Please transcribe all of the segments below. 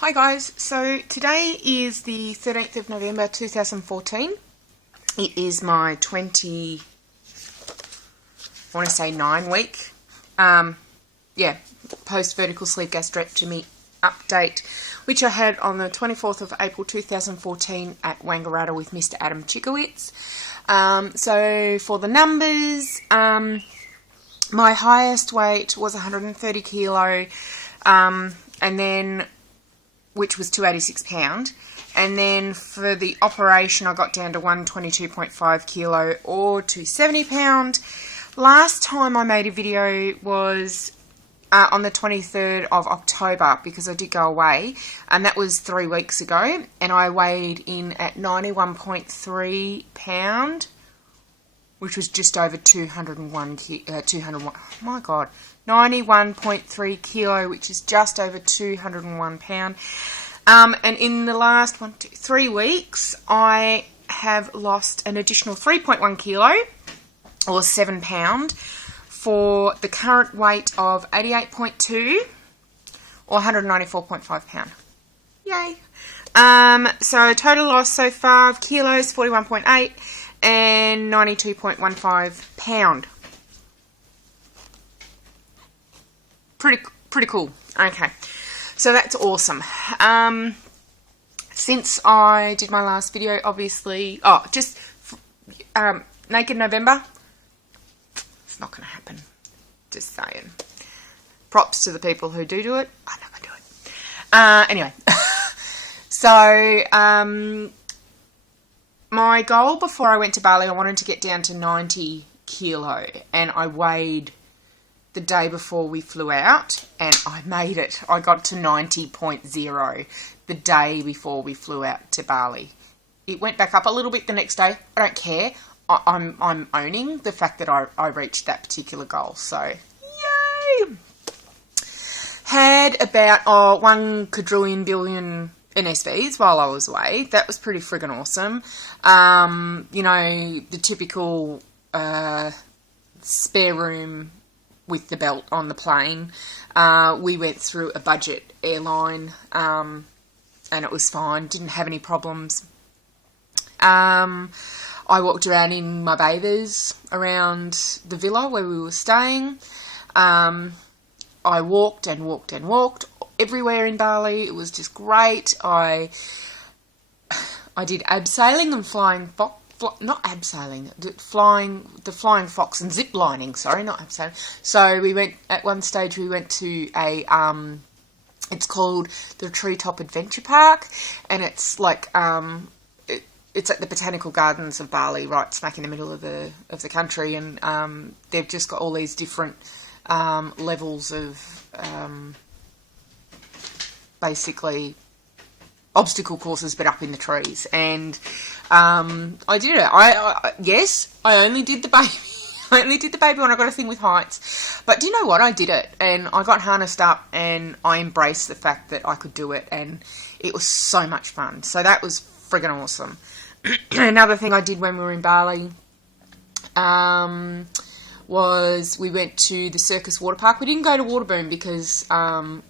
Hi guys, so today is the 13th of November 2014. It is my 9 week, post vertical sleeve gastrectomy update, which I had on the 24th of April 2014 at Wangaratta with Mr. Adam Chikowitz. So for the numbers, my highest weight was 130 kilo, and then which was 286 pound, and then for the operation I got down to 122.5 kilo or 270 pound. Last time I made a video was on the 23rd of October, because I did go away, and that was 3 weeks ago, and I weighed in at 91.3 pound, which was just over 91.3 kilo, which is just over 201 pound. And in the last 3 weeks, I have lost an additional 3.1 kilo, or 7 pound, for the current weight of 88.2, or 194.5 pound. Yay! So total loss so far of kilos, 41.8, and 92.15 pound. Pretty cool. Okay, so that's awesome. Since I did my last video, obviously, Naked November, it's not going to happen. Just saying. Props to the people who do it. I never do it. Anyway, so my goal before I went to Bali, I wanted to get down to 90 kilo, and I weighed the day before we flew out, and I made it. I got to 90.0 the day before we flew out to Bali. It went back up a little bit the next day. I don't care. I'm owning the fact that I reached that particular goal. So, yay! Had about 1 quadrillion billion NSVs while I was away. That was pretty friggin' awesome. You know, the typical spare room with the belt on the plane. We went through a budget airline, and it was fine. Didn't have any problems. I walked around in my bathers around the villa where we were staying. I walked and walked and walked everywhere in Bali. It was just great. I did abseiling and flying fox. Not abseiling, the flying fox and zip lining, sorry, not abseiling. So we went, at one stage we went to a, it's called the Treetop Adventure Park, and it's like, it's at the Botanical Gardens of Bali, right smack in the middle of the country, and they've just got all these different levels of, basically, obstacle courses, but up in the trees. And I did it. Yes, I only did the baby. I only did the baby when I got a thing with heights. But do you know what? I did it, and I got harnessed up, and I embraced the fact that I could do it, and it was so much fun. So that was friggin' awesome. Another thing I did when we were in Bali was we went to the Circus water park. We didn't go to Waterboom because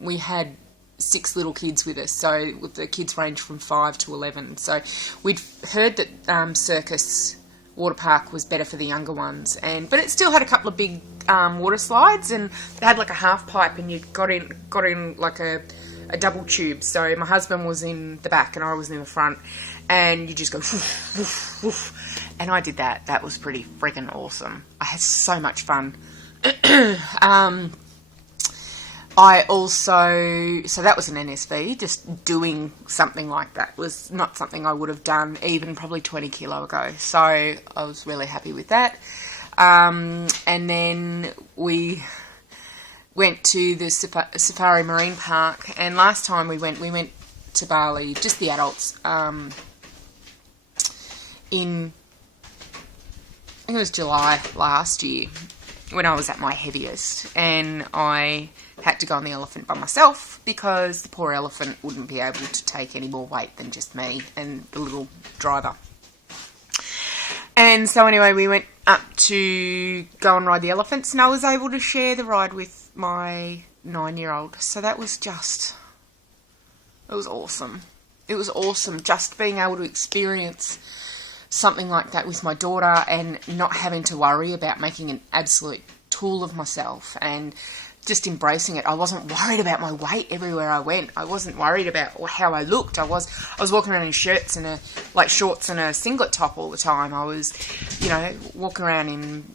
we had 6 little kids with us, so the kids range from 5 to 11. So we'd heard that Circus water park was better for the younger ones, but it still had a couple of big water slides, and they had like a half pipe, and you got in like a double tube. So my husband was in the back and I was in the front, and you just go woof, woof, woof. And I did that. That was pretty freaking awesome. I had so much fun. I also, so that was an NSV, just doing something like that was not something I would have done even probably 20 kilo ago. So I was really happy with that. And then we went to the Safari Marine Park, and last time we went to Bali, just the adults, in, I think it was July last year, when I was at my heaviest, and I had to go on the elephant by myself because the poor elephant wouldn't be able to take any more weight than just me and the little driver. And so anyway, we went up to go and ride the elephants, and I was able to share the ride with my 9-year-old. So that was just It was awesome. It was awesome just being able to experience something like that with my daughter and not having to worry about making an absolute tool of myself and just embracing it. I wasn't worried about my weight everywhere I went. I wasn't worried about how I looked. I was walking around in shorts and a singlet top all the time. I was, walking around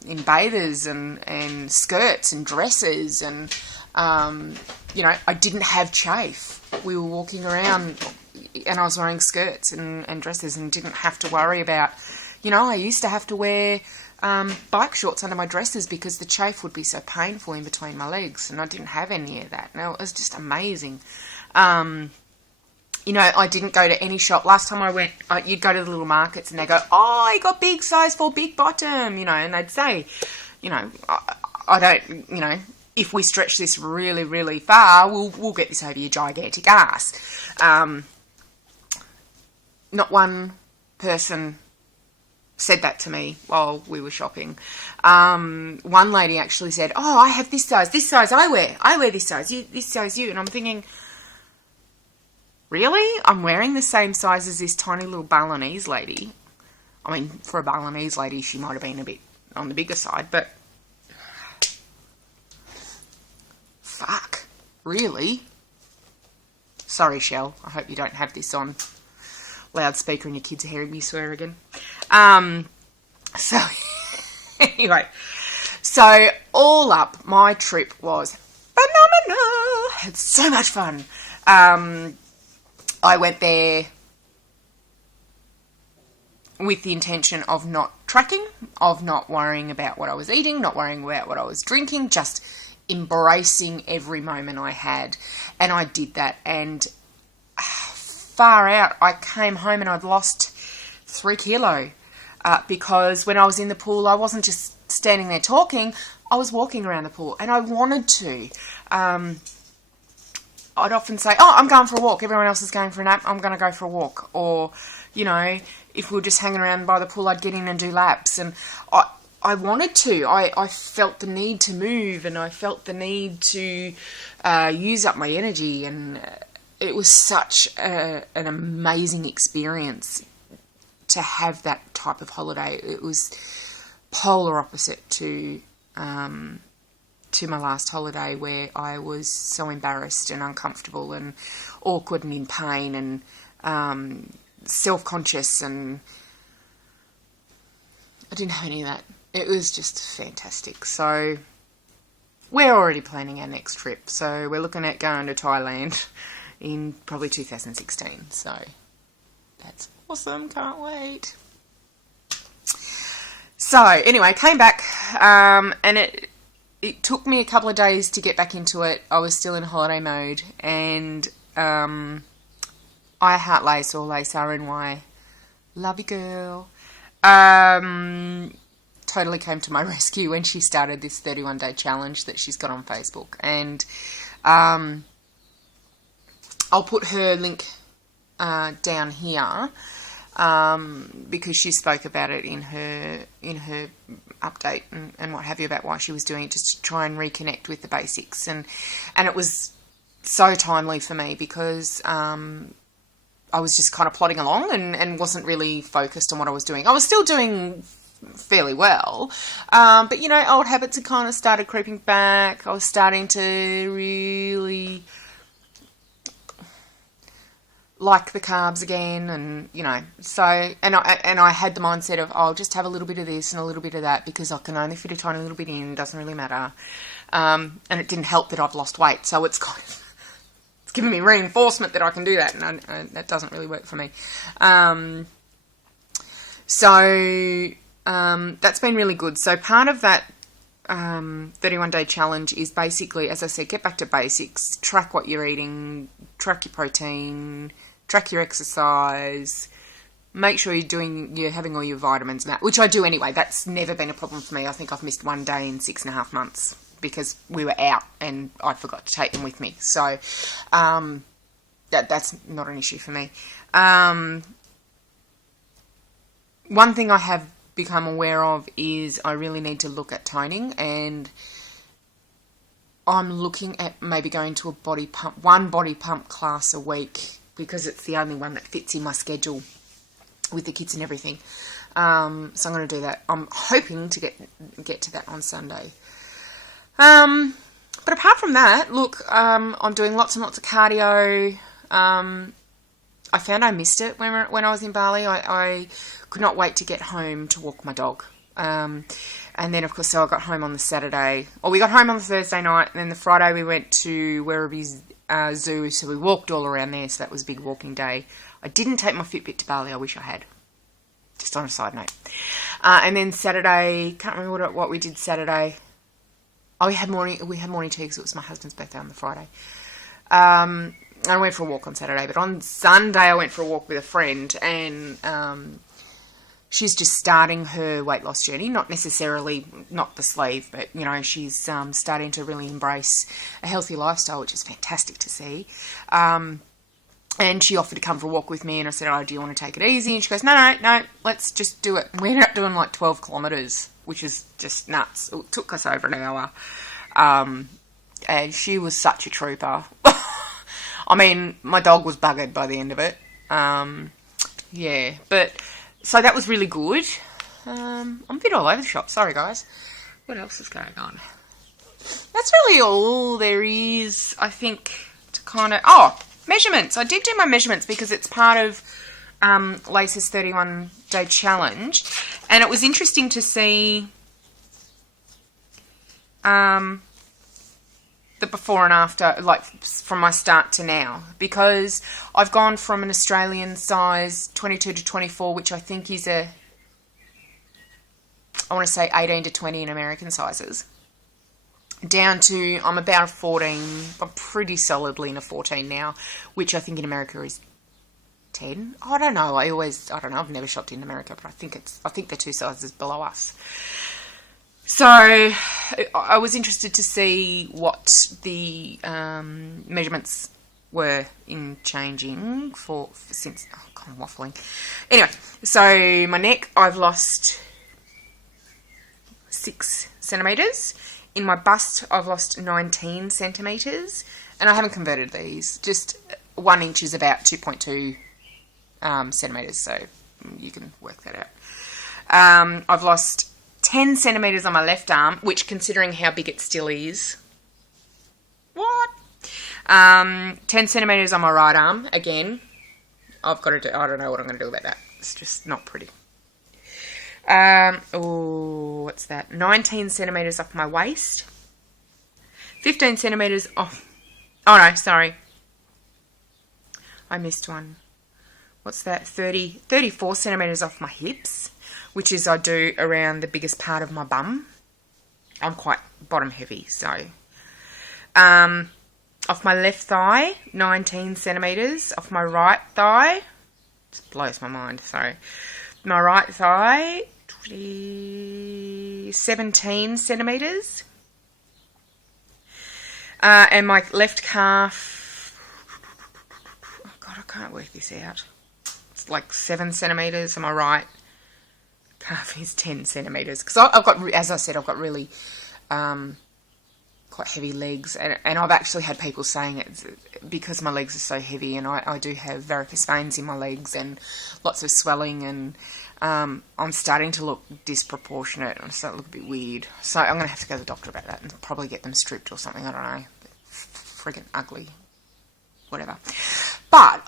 in bathers and skirts and dresses and, I didn't have chafe. We were walking around and I was wearing skirts and dresses and didn't have to worry about, I used to have to wear bike shorts under my dresses because the chafe would be so painful in between my legs, and I didn't have any of that. No, it was just amazing. I didn't go to any shop. Last time I went, you'd go to the little markets and they go, oh, you got big size for big bottom, and they'd say, I don't, if we stretch this really, really far, we'll get this over your gigantic ass. Not one person said that to me while we were shopping. One lady actually said, oh, I have this size I wear this size, this size you. And I'm thinking, really? I'm wearing the same size as this tiny little Balinese lady. I mean, for a Balinese lady, she might have been a bit on the bigger side, but fuck, really? Sorry, Shell. I hope you don't have this on loudspeaker and your kids are hearing me swear again. So anyway, so all up, my trip was phenomenal. Had so much fun. I went there with the intention of not tracking, of not worrying about what I was eating, not worrying about what I was drinking, just embracing every moment I had. And I did that, and far out, I came home and I'd lost 3 kilo because when I was in the pool, I wasn't just standing there talking, I was walking around the pool, and I wanted to. I'd often say, oh, I'm going for a walk. Everyone else is going for a nap. I'm going to go for a walk. Or, if we were just hanging around by the pool, I'd get in and do laps. And I wanted to. I felt the need to move, and I felt the need to use up my energy, and it was such an amazing experience to have that type of holiday. It was polar opposite to my last holiday, where I was so embarrassed and uncomfortable and awkward and in pain and self-conscious, and I didn't have any of that. It was just fantastic. So we're already planning our next trip. So we're looking at going to Thailand in probably 2016. So that's awesome. Can't wait. So anyway, came back and it took me a couple of days to get back into it. I was still in holiday mode, and I heart Lace, or Lace RNY. Love you, girl. Totally came to my rescue when she started this 31-day challenge that she's got on Facebook. And I'll put her link down here because she spoke about it in her update and what have you, about why she was doing it, just to try and reconnect with the basics. And it was so timely for me because I was just kind of plodding along and wasn't really focused on what I was doing. I was still doing fairly well, but old habits had kind of started creeping back. I was starting to really like the carbs again, and so and I had the mindset of, I'll just have a little bit of this and a little bit of that because I can only fit a tiny little bit in. It doesn't really matter, and it didn't help that I've lost weight, so it's kind of giving me reinforcement that I can do that, and that doesn't really work for me. So that's been really good. So part of that 31-day challenge is basically, as I said, get back to basics, track what you're eating, track your protein, track your exercise, make sure you're having all your vitamins, which I do anyway. That's never been a problem for me. I think I've missed one day in 6.5 months because we were out and I forgot to take them with me. So that's not an issue for me. One thing I have become aware of is I really need to look at toning, and I'm looking at maybe going to one body pump class a week because it's the only one that fits in my schedule with the kids and everything. So I'm going to do that. I'm hoping to get to that on Sunday. But apart from that, look, I'm doing lots and lots of cardio. I found I missed it when I was in Bali. I could not wait to get home to walk my dog. And then, of course, so I got home on the Saturday. Or we got home on the Thursday night, and then the Friday we went to Werribee Zoo, so we walked all around there, so that was a big walking day. I didn't take my Fitbit to Bali. I wish I had. Just on a side note. And then Saturday, can't remember what we did Saturday. Oh, we had morning tea because it was my husband's birthday on the Friday. I went for a walk on Saturday, but on Sunday I went for a walk with a friend, and she's just starting her weight loss journey. Not necessarily, not the sleeve, but, you know, she's starting to really embrace a healthy lifestyle, which is fantastic to see. And she offered to come for a walk with me, and I said, oh, do you want to take it easy? And she goes, no, let's just do it. We ended up doing like 12 kilometres, which is just nuts. It took us over an hour. And she was such a trooper. I mean, my dog was buggered by the end of it. Yeah, but so that was really good. I'm a bit all over the shop. Sorry, guys. What else is going on? That's really all there is, I think, to kind of... Oh, measurements. I did do my measurements because it's part of Lace's 31-day challenge. And it was interesting to see the before and after, like from my start to now, because I've gone from an Australian size 22 to 24, which I think is I want to say 18 to 20 in American sizes, down to I'm about a 14. I'm pretty solidly in a 14 now, which I think in America is 10. I don't know. I've never shopped in America, but I think they're 2 sizes below us. So I was interested to see what the measurements were in changing since... Oh, God, I'm waffling. Anyway, so my neck, I've lost 6 centimetres. In my bust, I've lost 19 centimetres. And I haven't converted these. Just 1 inch is about 2.2 centimetres, so you can work that out. I've lost 10 centimetres on my left arm, which, considering how big it still is, what? 10 centimetres on my right arm, again. I don't know what I'm going to do about that. It's just not pretty. What's that? 19 centimetres off my waist. 15 centimetres off... Oh, no, sorry. I missed one. What's that? 34 centimetres off my hips, which is I do around the biggest part of my bum. I'm quite bottom heavy, so. Off my left thigh, 19 centimetres. Off my right thigh, just blows my mind, sorry. My right thigh, 17 centimetres. And my left calf, oh God, I can't work this out. It's like 7 centimetres, and my right calf is 10 centimetres. Because I've got, as I said, I've got really quite heavy legs, and I've actually had people saying it's because my legs are so heavy, and I do have varicose veins in my legs and lots of swelling, and I'm starting to look disproportionate. I'm starting to look a bit weird. So I'm going to have to go to the doctor about that and probably get them stripped or something. I don't know. Friggin' ugly. Whatever. But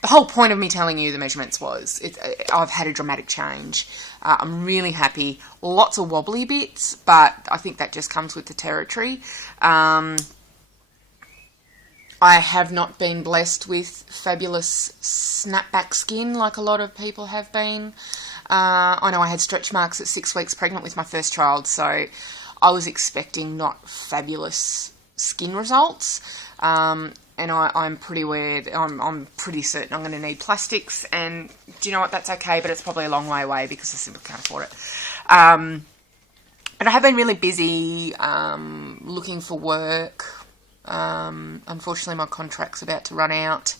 the whole point of me telling you the measurements was I've had a dramatic change. I'm really happy. Lots of wobbly bits, but I think that just comes with the territory. I have not been blessed with fabulous snapback skin like a lot of people have been. I know I had stretch marks at 6 weeks pregnant with my first child, so I was expecting not fabulous skin results. And I'm pretty aware, I'm pretty certain I'm going to need plastics, and do you know what, that's okay, but it's probably a long way away because I simply can't afford it. But I have been really busy looking for work. Unfortunately, my contract's about to run out,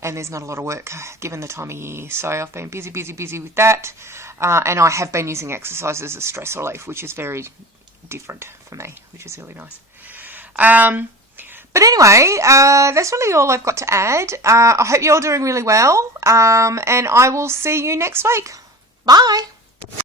and there's not a lot of work given the time of year, so I've been busy with that. And I have been using exercise as a stress relief, which is very different for me, which is really nice. But anyway, that's really all I've got to add. I hope you're all doing really well, and I will see you next week. Bye.